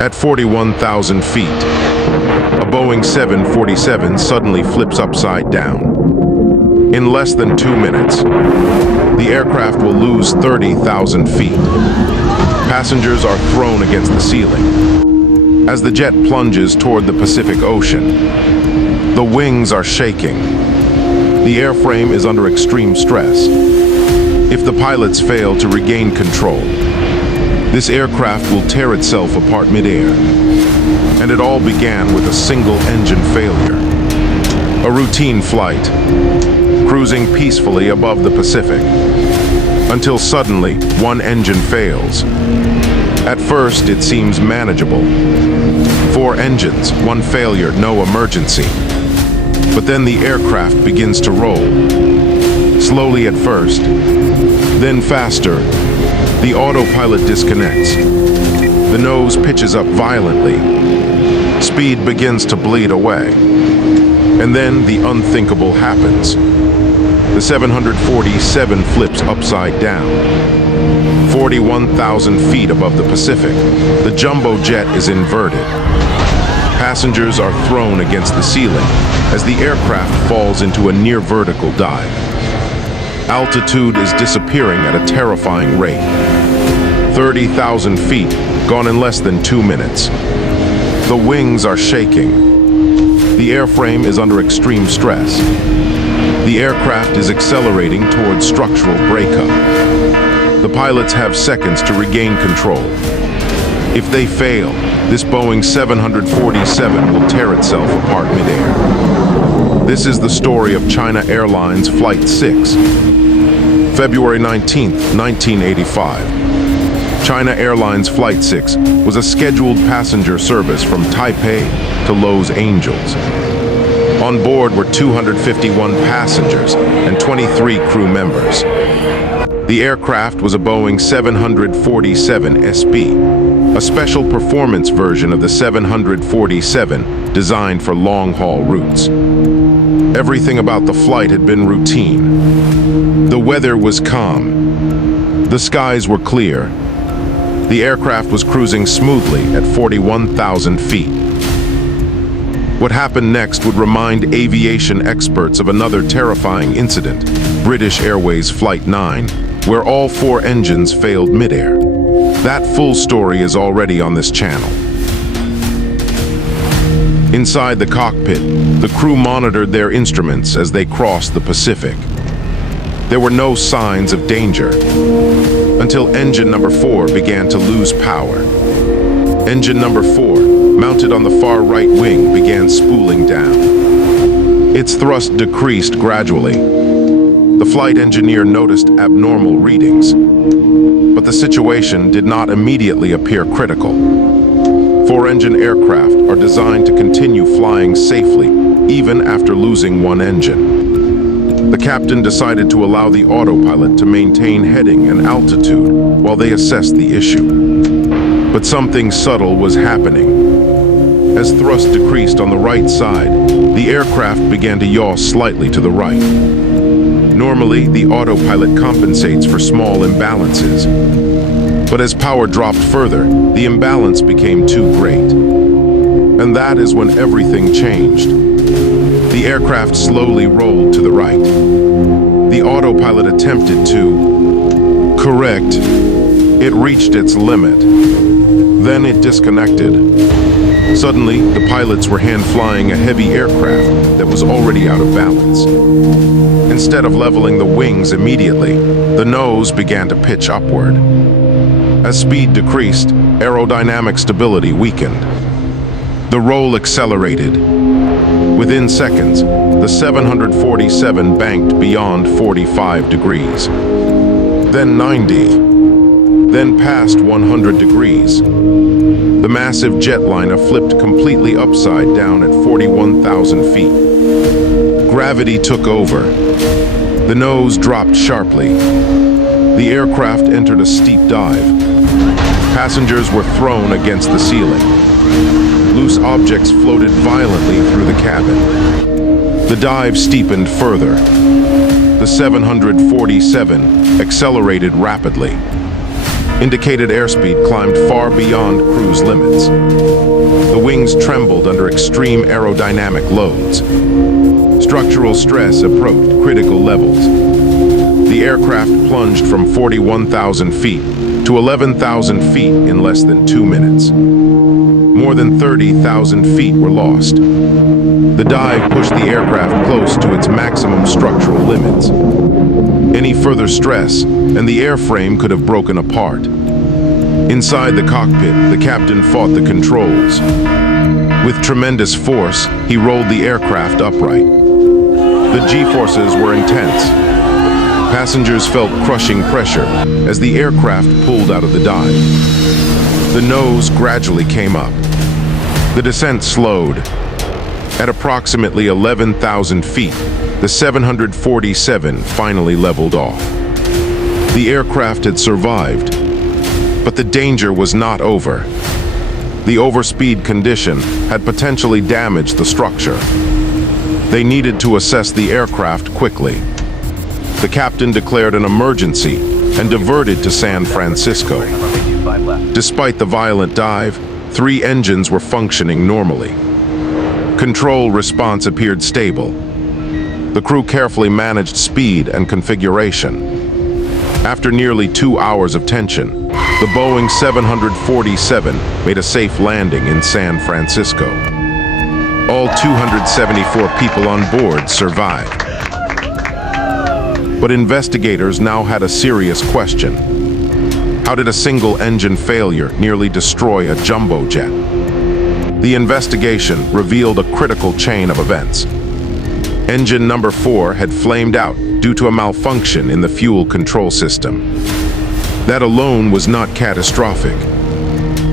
At 41,000 feet, a Boeing 747 suddenly flips upside down. In less than 2 minutes, the aircraft will lose 30,000 feet. Passengers are thrown against the ceiling. As the jet plunges toward the Pacific Ocean, the wings are shaking. The airframe is under extreme stress. If the pilots fail to regain control, this aircraft will tear itself apart midair. And it all began with a single engine failure. A routine flight, cruising peacefully above the Pacific, until suddenly one engine fails. At first, it seems manageable. 4 engines, 1 failure, no emergency. But then the aircraft begins to roll. Slowly at first, then faster. The autopilot disconnects. The nose pitches up violently. Speed begins to bleed away. And then the unthinkable happens. The 747 flips upside down. 41,000 feet above the Pacific, the jumbo jet is inverted. Passengers are thrown against the ceiling as the aircraft falls into a near vertical dive. Altitude is disappearing at a terrifying rate. 30,000 feet, gone in less than 2 minutes. The wings are shaking. The airframe is under extreme stress. The aircraft is accelerating towards structural breakup. The pilots have seconds to regain control. If they fail, this Boeing 747 will tear itself apart midair. This is the story of China Airlines Flight 6. February 19, 1985. China Airlines Flight 6 was a scheduled passenger service from Taipei to Los Angeles. On board were 251 passengers and 23 crew members. The aircraft was a Boeing 747 SP, a special performance version of the 747 designed for long-haul routes. Everything about the flight had been routine. The weather was calm. The skies were clear. The aircraft was cruising smoothly at 41,000 feet. What happened next would remind aviation experts of another terrifying incident, British Airways Flight 9, where all 4 engines failed midair. That full story is already on this channel. Inside the cockpit, the crew monitored their instruments as they crossed the Pacific. There were no signs of danger until engine number 4 began to lose power. Engine number 4, mounted on the far right wing, began spooling down. Its thrust decreased gradually. The flight engineer noticed abnormal readings, but the situation did not immediately appear critical. 4-engine aircraft are designed to continue flying safely even after losing 1 engine. The captain decided to allow the autopilot to maintain heading and altitude while they assessed the issue. But something subtle was happening. As thrust decreased on the right side, the aircraft began to yaw slightly to the right. Normally, the autopilot compensates for small imbalances. But as power dropped further, the imbalance became too great. And that is when everything changed. The aircraft slowly rolled to the right. The autopilot attempted to correct. It reached its limit. Then it disconnected. Suddenly, the pilots were hand-flying a heavy aircraft that was already out of balance. Instead of leveling the wings immediately, the nose began to pitch upward. As speed decreased, aerodynamic stability weakened. The roll accelerated. Within seconds, the 747 banked beyond 45 degrees. Then 90. Then past 100 degrees. The massive jetliner flipped completely upside down at 41,000 feet. Gravity took over. The nose dropped sharply. The aircraft entered a steep dive. Passengers were thrown against the ceiling. Loose objects floated violently through the cabin. The dive steepened further. The 747 accelerated rapidly. Indicated airspeed climbed far beyond cruise limits. The wings trembled under extreme aerodynamic loads. Structural stress approached critical levels. The aircraft plunged from 41,000 feet to 11,000 feet in less than 2 minutes. More than 30,000 feet were lost. The dive pushed the aircraft close to its maximum structural limits. Any further stress, and the airframe could have broken apart. Inside the cockpit, the captain fought the controls. With tremendous force, he rolled the aircraft upright. The G-forces were intense. Passengers felt crushing pressure as the aircraft pulled out of the dive. The nose gradually came up. The descent slowed. At approximately 11,000 feet, the 747 finally leveled off. The aircraft had survived, but the danger was not over. The overspeed condition had potentially damaged the structure. They needed to assess the aircraft quickly. The captain declared an emergency and diverted to San Francisco. Despite the violent dive, 3 engines were functioning normally. Control response appeared stable. The crew carefully managed speed and configuration. After nearly 2 hours of tension, the Boeing 747 made a safe landing in San Francisco. All 274 people on board survived. But investigators now had a serious question. How did a single engine failure nearly destroy a jumbo jet? The investigation revealed a critical chain of events. Engine number 4 had flamed out due to a malfunction in the fuel control system. That alone was not catastrophic.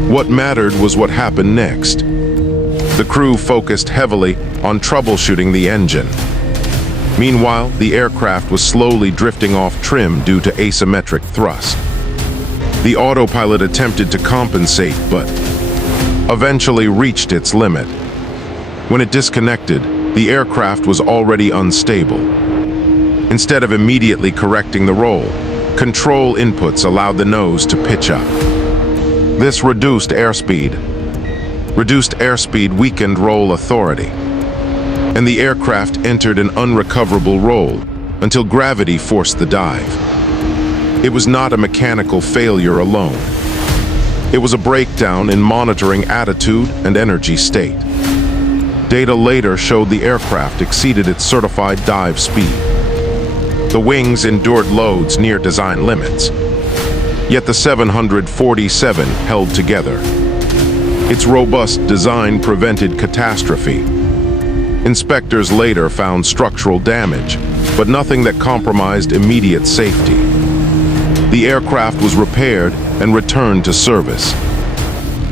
What mattered was what happened next. The crew focused heavily on troubleshooting the engine. Meanwhile, the aircraft was slowly drifting off trim due to asymmetric thrust. The autopilot attempted to compensate, but eventually reached its limit. When it disconnected, the aircraft was already unstable. Instead of immediately correcting the roll, control inputs allowed the nose to pitch up. This reduced airspeed. Reduced airspeed weakened roll authority, and the aircraft entered an unrecoverable roll until gravity forced the dive. It was not a mechanical failure alone. It was a breakdown in monitoring attitude and energy state. Data later showed the aircraft exceeded its certified dive speed. The wings endured loads near design limits, yet the 747 held together. Its robust design prevented catastrophe. Inspectors later found structural damage, but nothing that compromised immediate safety. The aircraft was repaired and returned to service.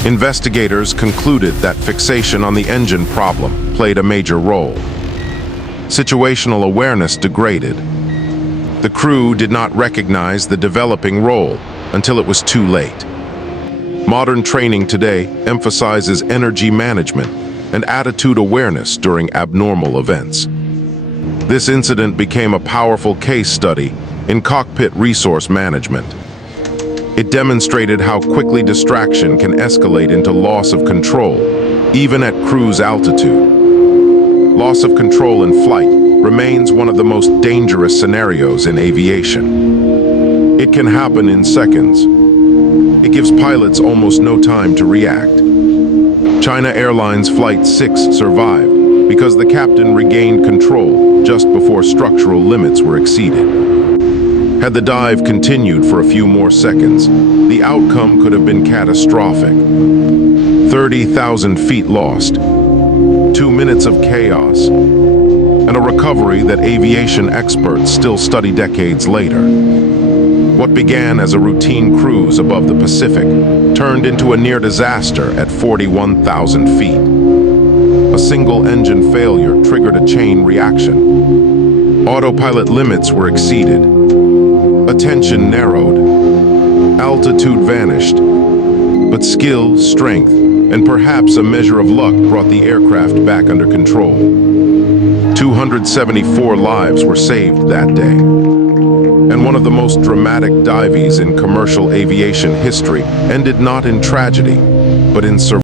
Investigators concluded that fixation on the engine problem played a major role. Situational awareness degraded. The crew did not recognize the developing role until it was too late. Modern training today emphasizes energy management and attitude awareness during abnormal events. This incident became a powerful case study in cockpit resource management. It demonstrated how quickly distraction can escalate into loss of control, even at cruise altitude. Loss of control in flight remains one of the most dangerous scenarios in aviation. It can happen in seconds. It gives pilots almost no time to react. China Airlines Flight 6 survived because the captain regained control just before structural limits were exceeded. Had the dive continued for a few more seconds, the outcome could have been catastrophic. 30,000 feet lost, 2 minutes of chaos, and a recovery that aviation experts still study decades later. What began as a routine cruise above the Pacific turned into a near disaster at 41,000 feet. A single engine failure triggered a chain reaction. Autopilot limits were exceeded. Attention narrowed. Altitude vanished. But skill, strength, and perhaps a measure of luck brought the aircraft back under control. 274 lives were saved that day. And one of the most dramatic dives in commercial aviation history ended not in tragedy, but in survival.